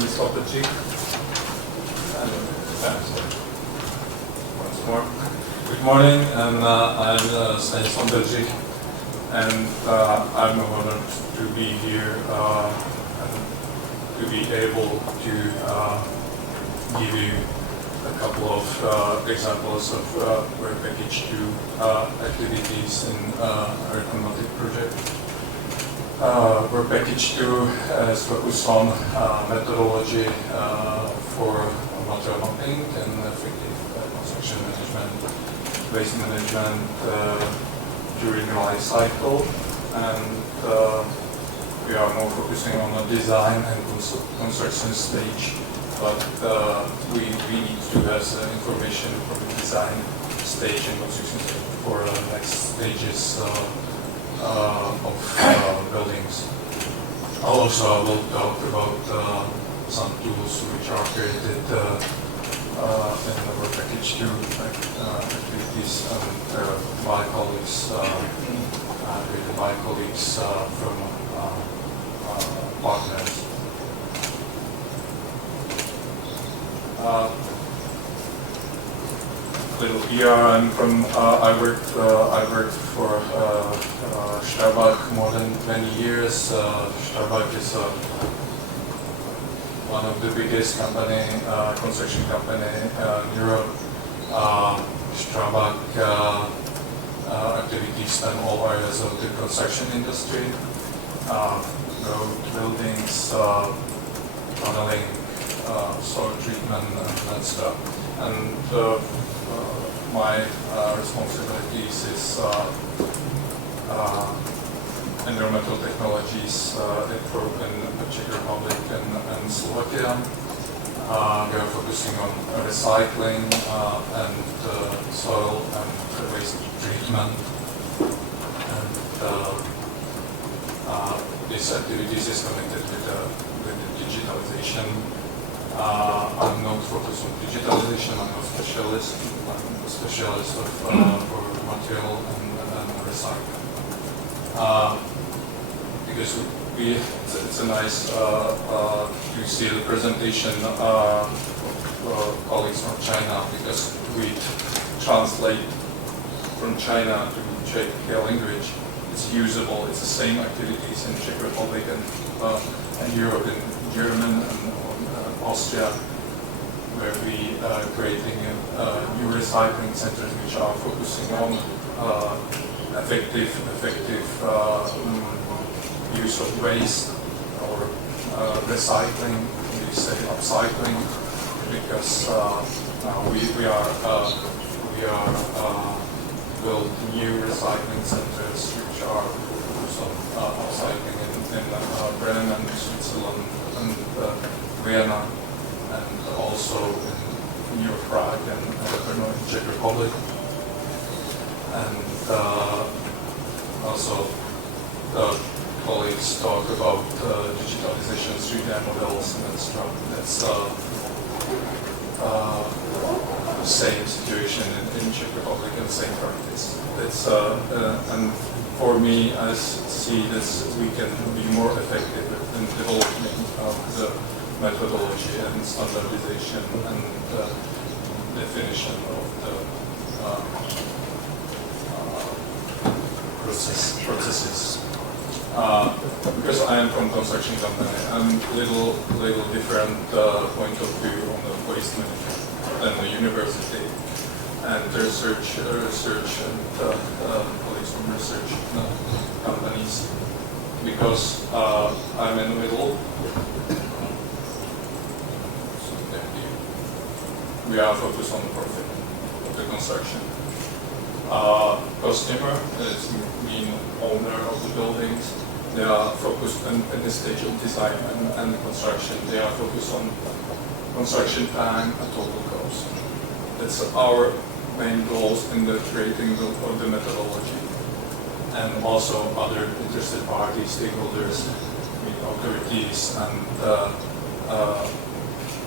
Stanislav Bedrich. And once more. Good morning, and I'm Stanislav Bedrich, and I'm honored to be here and to be able to give you a couple of examples of work package 2 activities in RECONMATIC project. Work package 2 is focused on methodology for material mapping and effective construction management, waste management during the life cycle, and we are more focusing on the design and construction stage. But we need to have information from the design stage and construction stage for the next stages of buildings. Also, I will talk about some tools which are created in the work package 2 activities by colleagues, created by colleagues from partners. Little PR. I worked for Starbuck more than 20 years. Starbuck is one of the biggest construction company in Europe. Starbuck activities span all areas of the construction industry: road, buildings, tunneling, soil treatment, and that stuff. And my responsibilities is environmental technologies in the Czech Republic and Slovakia. We are focusing on recycling and soil and waste treatment. And this activities is connected with the digitalization. I'm not focused on digitalization. I'm a specialist. I'm a specialist for material and recycling. Because it's a nice to see the presentation of colleagues from China, because we translate from China to Czech language. It's usable. It's the same activities in Czech Republic and Europe, in German and Austria, where we are creating new recycling centers which are focusing on effective use of waste, or recycling. We say upcycling, because we are build new recycling centers which are focused on upcycling in Bremen, Switzerland, and Vienna, and also in near Prague and Brno in Czech Republic. And also the colleagues talk about digitalization, 3D models, and that's the same situation in Czech Republic and same practice. And for me, I see this, we can be more effective in development of the methodology and standardization and definition of the processes. Because I am from construction company, I'm little different point of view on the waste management than the university and research and colleagues from research companies, because I'm in the middle. We are focused on the profit of the construction. Customer is mean owner of the buildings. They are focused on the stage of design and construction. They are focused on construction time and total cost. That's our main goals in the creating of the methodology. And also other interested parties, stakeholders, authorities, and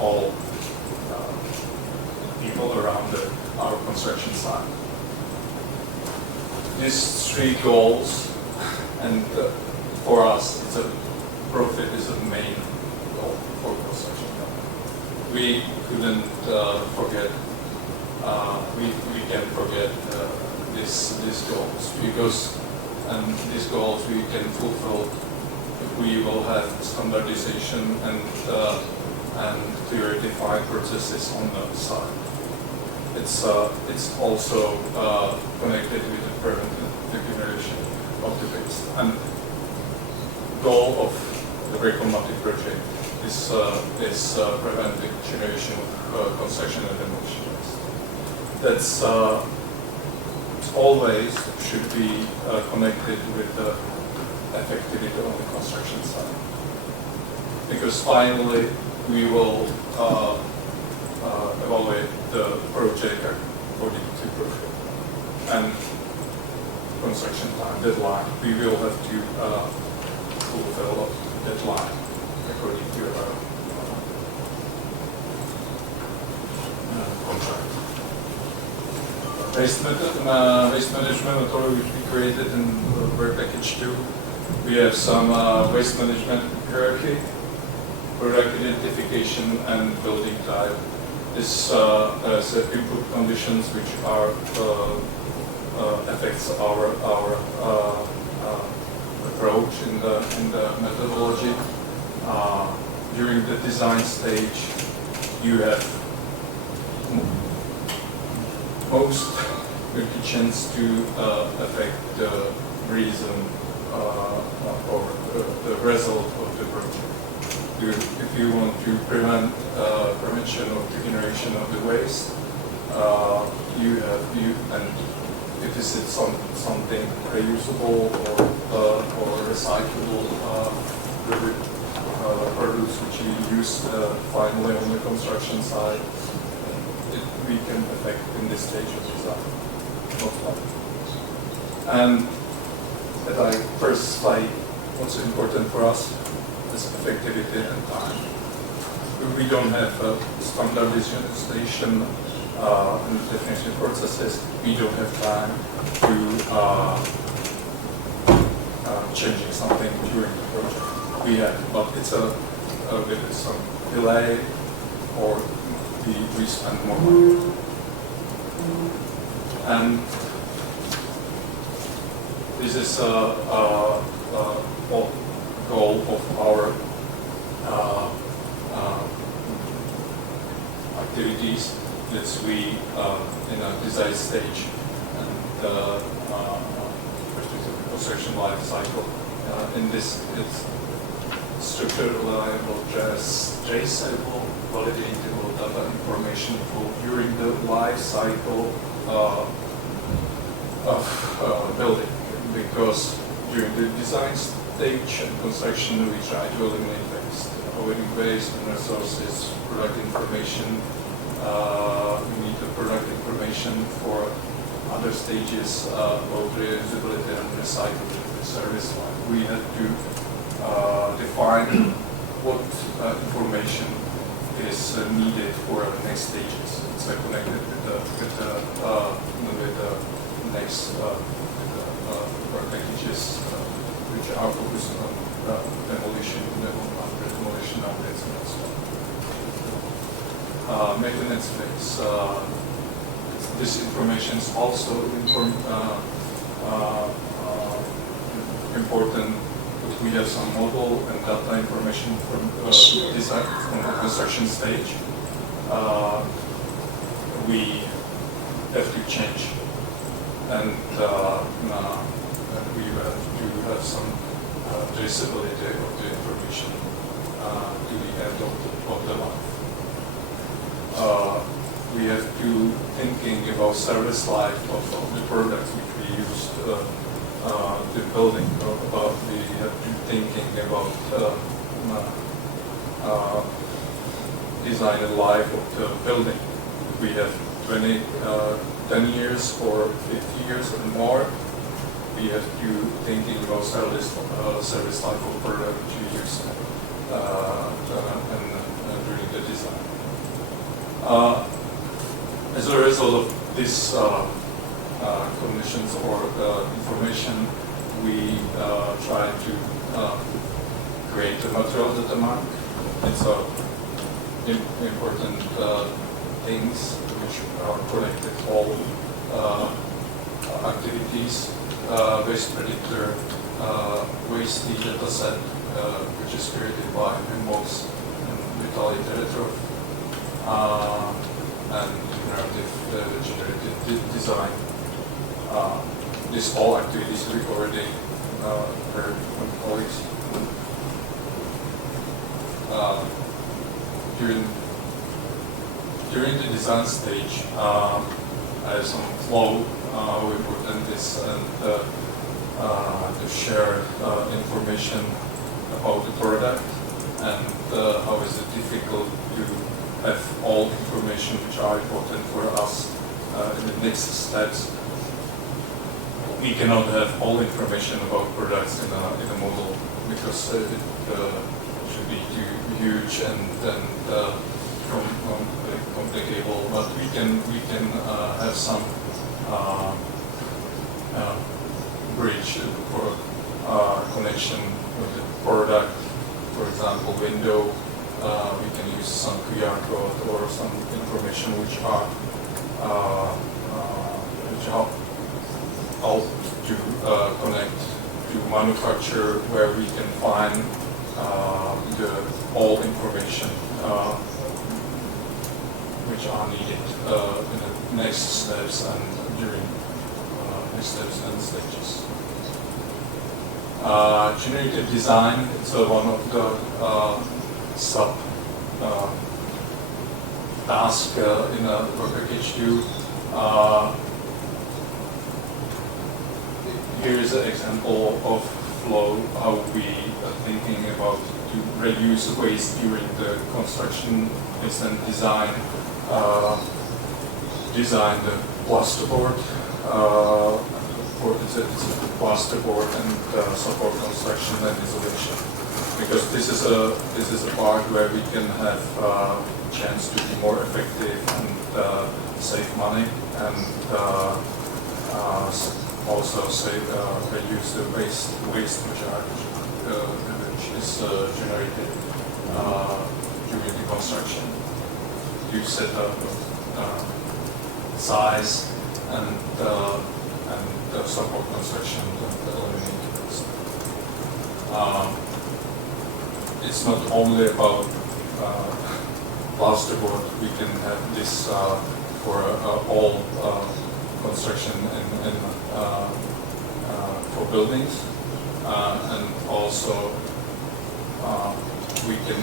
all people around our construction site. These three goals, and for us, profit is the main goal for construction. we couldn't forget. We can forget these goals, because these goals we can fulfill if we will have standardization and clear defined processes on the side. It's also connected with the preventive generation of the waste. And goal of the RECONMATIC project is preventive generation of construction and demolition waste. That's always should be connected with the effectivity on the construction side, because finally we will evaluate the project according to profit and construction time deadline. We will have to fulfill deadline according to our contract. Waste management authority which we created in work package 2. We have some waste management hierarchy, product identification, and building type. This has input conditions which are affects our approach in the methodology. During the design stage, you have most good chance to affect the reason or the result of the project. If you want to prevent prevention of the generation of the waste, and if this is something reusable or recyclable produce which you use finally on the construction side, we can affect in this stage of design, most likely. And at I first slide, what's important for us is effectivity and time. We don't have a standardization and definition processes. We don't have time to changing something during the project. We have, but it's with some delay, or we spend more money. And this is a goal of our activities that we in a design stage and construction life cycle. In this, it's structure reliable, traceable, validatable data information flow during the life cycle of building, because during the design stage and construction we try to eliminate waste, avoiding waste and resources, product information. We need the product information for other stages, both reusability and recyclability, service line. We have to define what information is needed for the next stages. It's connected with the next work packages which are focused on demolition upgrades and so on. Maintenance phase. This information is also important. We have some model and data information from design from the construction stage. We have to change, and we have to have some traceability of the information to the end of the life. We have to thinking about service life of the products which we use the building. We have to thinking about design and life of the building. We have 10 years or 50 years or more. We have to thinking about service life of product you use during the design. As a result of this conditions or information, we try to create a material data map. It's a important things which are connected all activities. Waste predictor, waste data set, which is created by MMOS and Vitaly Teretrov, and generative design. These all activities we already heard from colleagues. During the design stage, I have some flow how important is and to share information about the product, and how is it difficult to have all information which are important for us in the next steps. We cannot have all information about products in a model because it should be too huge and complicable. But we can have some bridge for connection with the product. For example, window. We can use some QR code or some information which help to connect to manufacturer, where we can find all information which are needed in the next steps and during next steps and stages. Generative design, it's one of the sub task in a work package 2. Here is an example of flow, how we are thinking about to reduce waste during the construction and design the plasterboard. It's a plasterboard and support construction and isolation. Because this is a part where we can have a chance to be more effective and save money, and also reduce the waste which is generated during the construction. You set up size and support construction and eliminate waste. It's not only about plasterboard. We can have this for all construction and for buildings, and also we can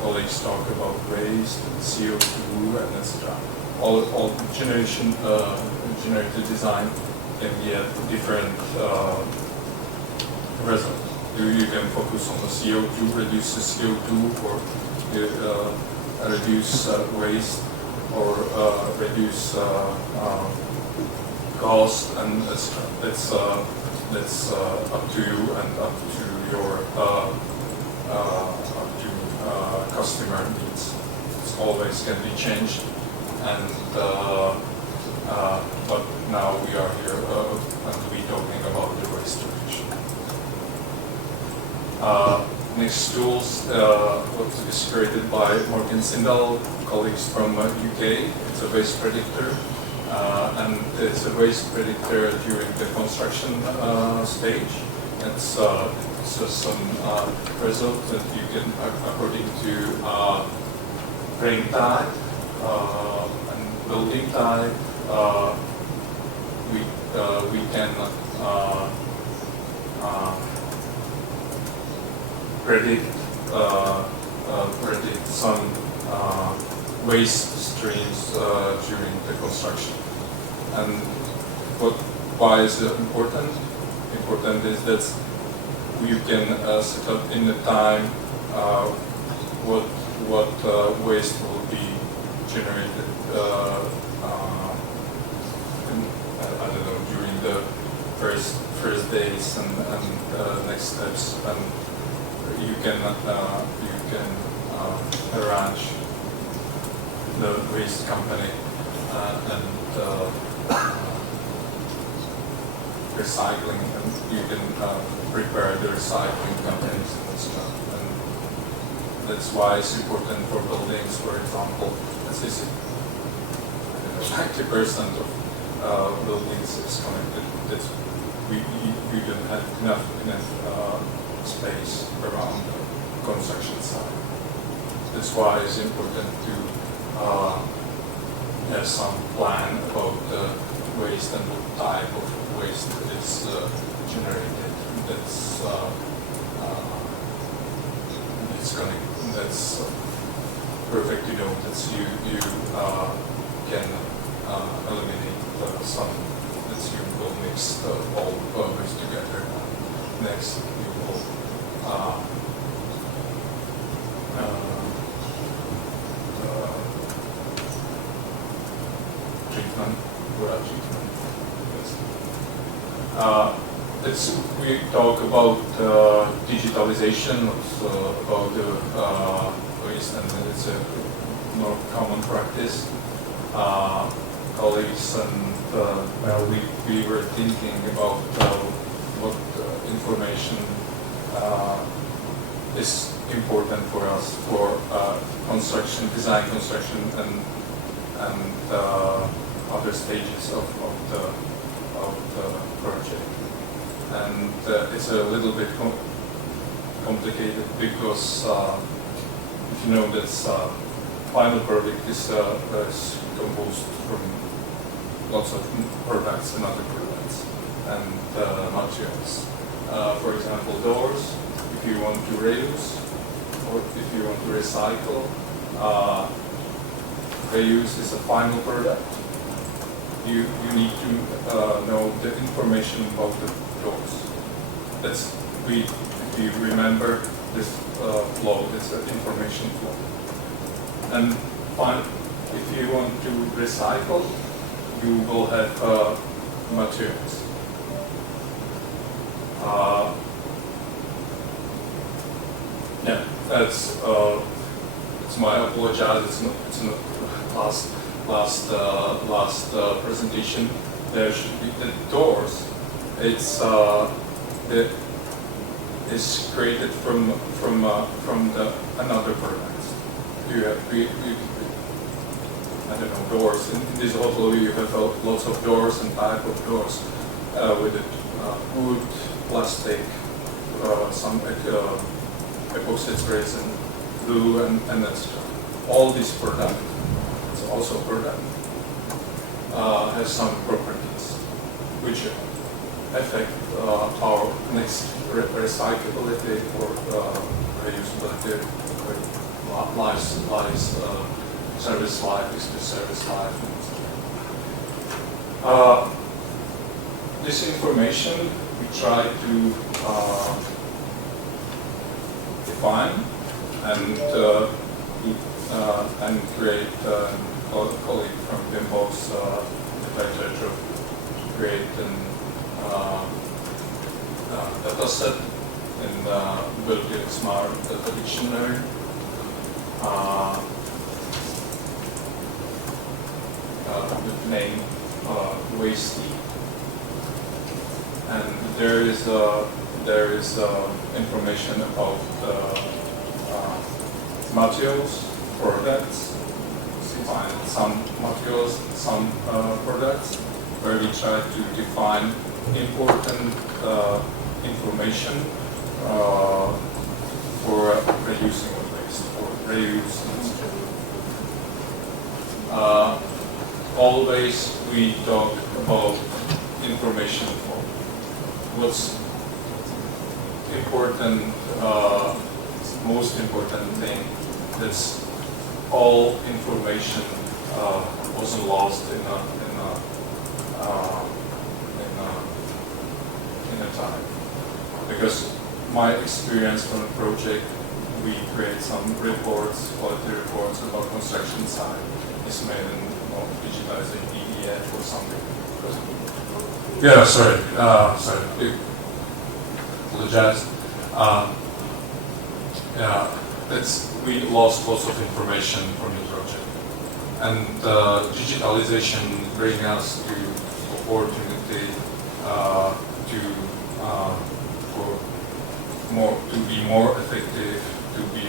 colleagues talk about waste, CO2, and etc. All generative design can get different results. You can focus on the CO2, reduce the CO2, or reduce waste, or reduce cost, and that's up to you and up to your customer needs. It always can be changed, and but now we are here and we talking about the waste reduction. Next tools, what is created by Morgan Sindel, colleagues from UK. It's a waste predictor, and it's a waste predictor during the construction stage. It's some results that you can, according to frame type and building type, we can predict some waste streams during the construction. And why is it important? Important is that you can set up in the time what waste will be generated. I don't know, during the first days and next steps, and you can arrange the waste company and recycling, and you can prepare the recycling companies and stuff. And That's why it's important for buildings, for example. As I said, 90% of buildings is connected. That's, we don't have enough space around the construction site. That's why it's important to have some plan about the waste and what type of waste is generated. That's perfect. You know that you can eliminate some. That you will mix all waste together. Next, you will treatment. We talk about digitalization about the waste, and it's a more common practice. Colleagues and well, we were thinking about what information is important for us for construction, design, construction, and other stages of the project. And it's a little bit complicated because if you know that final product is composed from lots of products and other products and materials. For example, doors, if you want to reuse or if you want to recycle, reuse is a final product. You need to know the information about the doors. That's if you remember this flow, this information flow. And if you want to recycle, you will have materials. Yeah, that's my apologize. It's not last presentation. There should be the doors. It's created from another product. You have I don't know, doors. In this hotel you have lots of doors and type of doors with wood, plastic, some epoxy sprays and glue and etc. All these products, it's also product, has some properties which affect our next recyclability or reusability, service life, service life. This information we try to define and create. A colleague from Bimbo's Bedrich to create a data set and build a smart data dictionary. With name Waste, and there is information about materials, products. Find some materials, some products, where we try to define important information for reducing the waste or reuse. Always we talk about information flow. What's important, most important thing, that's all information wasn't lost in a time. Because my experience from the project, we create some reports, quality reports about construction site. It's made in digitizing EEF or something. Yeah, sorry. Apologize. Yeah, we lost lots of information from the project, and digitalization brings us to opportunity to be more effective to be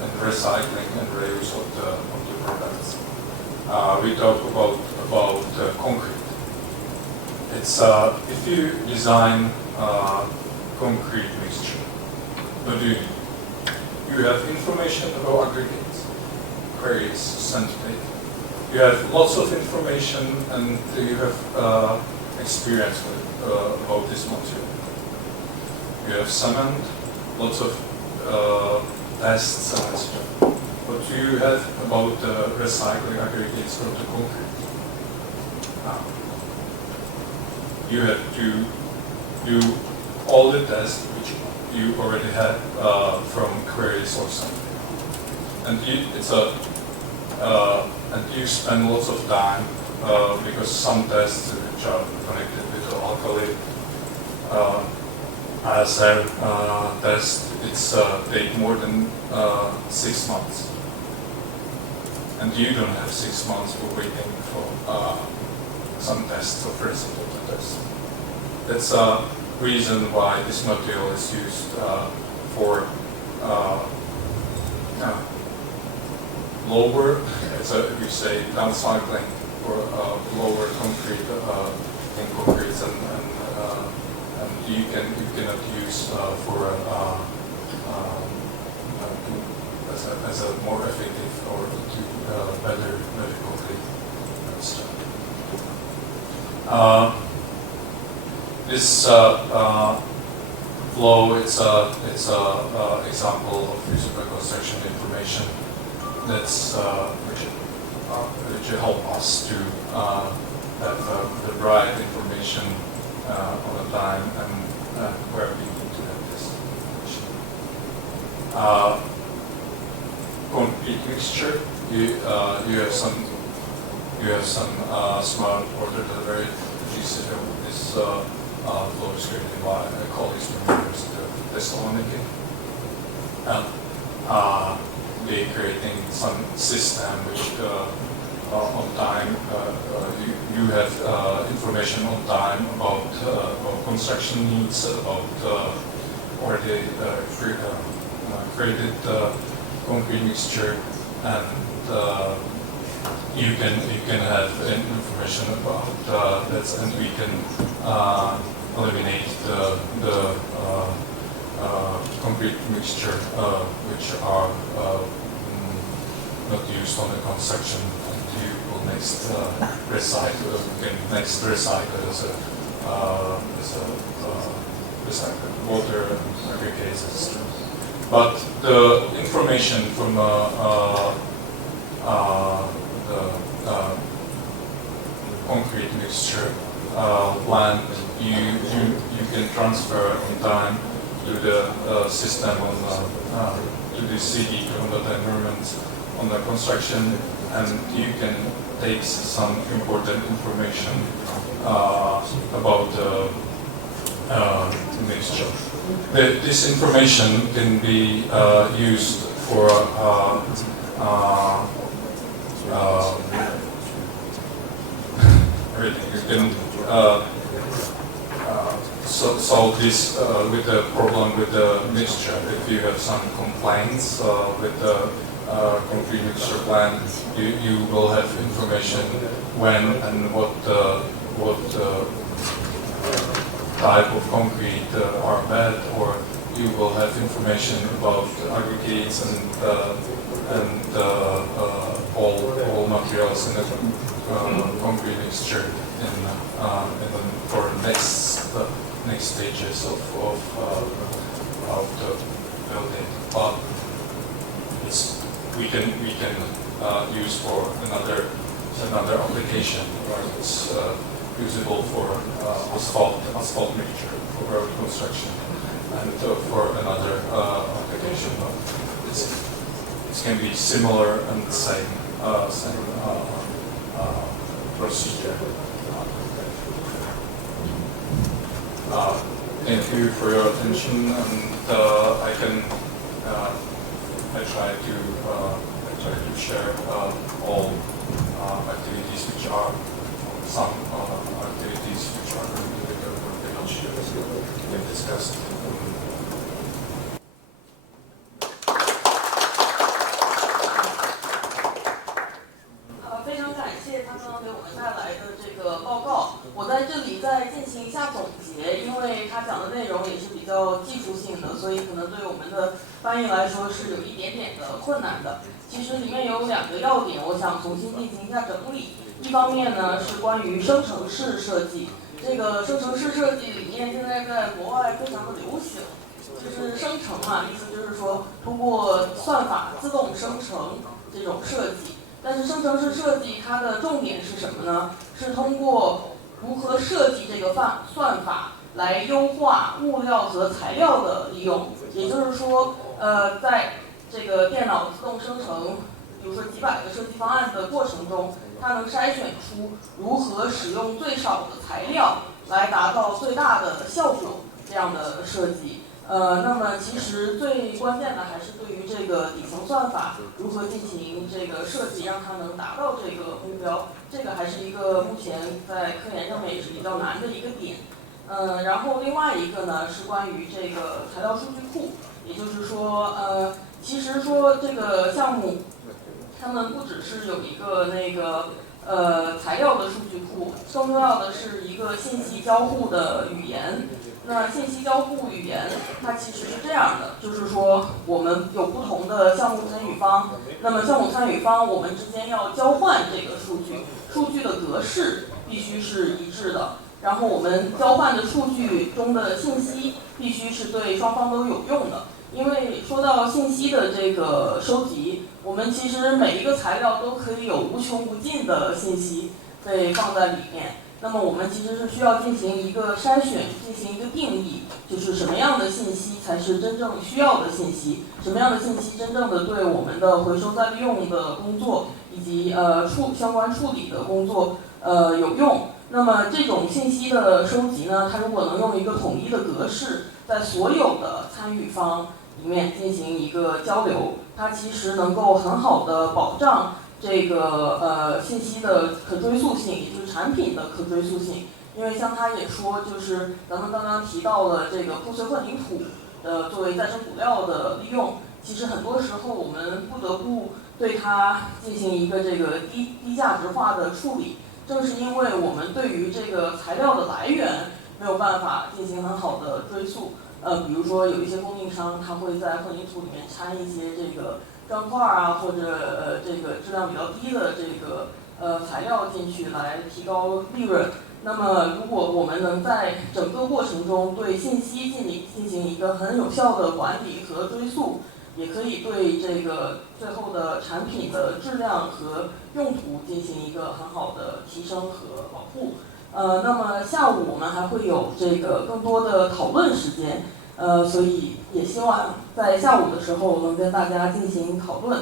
and recycling and reuse of the products. We talk about concrete. It's if you design concrete mixture, what do you need? You have information about aggregates, quarries, sandplate. You have lots of information, and you have experience with about this material. You have cement, lots of tests and stuff. What do you have about recycling aggregates from the concrete? You have to do all the tests which you already had from queries or something, and you spend lots of time because some tests which are connected with the alkali ISR test, it's take more than 6 months, and you don't have 6 months for waiting for some tests or result of the test. That's a reason why this material is used for lower, we say downcycling for lower concrete in concretes, and you cannot use for as a more effective or to better concrete stuff. This flow, it's a example of physical construction information that's which help us to have the right information on the time and where we need to have this information. Concrete mixture, you have some smart order delivery. This flow is created by colleagues from the University of Thessaloniki. They creating some system which on time you have information on time about construction needs, about already created concrete mixture, and you can have information about that, and we can eliminate the concrete mixture which are not used on the construction, and you will next recycle. You can next recycle as a recycled water and aggregates, etc. But the information from the concrete mixture plant, you can transfer in time to the system to the city, on the environment, on the construction, and you can take some important information about the mixture. This information can be used for everything. You can solve this with the problem with the mixture. If you have some complaints with the concrete mixture plant, you will have information when and what type of concrete are bad, or you will have information about aggregates and all materials in the concrete mixture for next stages of the building. But we can use for another application where it's usable for asphalt mixture for road construction, and for another application. It can be similar and same procedure. Thank you for your attention, and I try to share all activities which are some activities which are going to be discussed. 困难的。其实里面有2个要点，我想重新进行一下整理。一方面呢是关于生成式设计，这个生成式设计理念现在在国外非常的流行，就是生成嘛，意思就是说通过算法自动生成这种设计。但是生成式设计它的重点是什么呢？是通过如何设计这个算法来优化物料和材料的利用，也就是说，在这个电脑自动生成，比如说几百个设计方案的过程中，它能筛选出如何使用最少的材料来达到最大的效果这样的设计。那么其实最关键的还是对于这个底层算法如何进行这个设计，让它能达到这个目标，这个还是一个目前在科研上面也是比较难的一个点。然后另外一个呢是关于这个材料数据库，也就是说，其实说这个项目，他们不只是有一个那个材料的数据库，更重要的是一个信息交互的语言。那信息交互语言它其实是这样的，就是说我们有不同的项目参与方，那么项目参与方我们之间要交换这个数据，数据的格式必须是一致的，然后我们交换的数据中的信息必须是对双方都有用的。因为说到信息的这个收集，我们其实每一个材料都可以有无穷无尽的信息被放在里面。那么我们其实是需要进行一个筛选，进行一个定义，就是什么样的信息才是真正需要的信息，什么样的信息真正的对我们的回收再利用的工作以及相关处理的工作有用。那么这种信息的收集呢，它如果能用一个统一的格式，在所有的参与方里面进行一个交流，它其实能够很好的保障这个信息的可追溯性，也就是产品的可追溯性。因为像他也说，就是咱们刚刚提到了这个破碎混凝土作为再生补料的利用，其实很多时候我们不得不对它进行一个这个低价值化的处理。正是因为我们对于这个材料的来源没有办法进行很好的追溯，比如说有一些供应商他会在混凝土里面掺一些这个砖块啊，或者这个质量比较低的这个材料进去来提高利润。那么如果我们能在整个过程中对信息进行一个很有效的管理和追溯，也可以对这个最后的产品的质量和用途进行一个很好的提升和保护。那么下午我们还会有这个更多的讨论时间，所以也希望在下午的时候能跟大家进行讨论。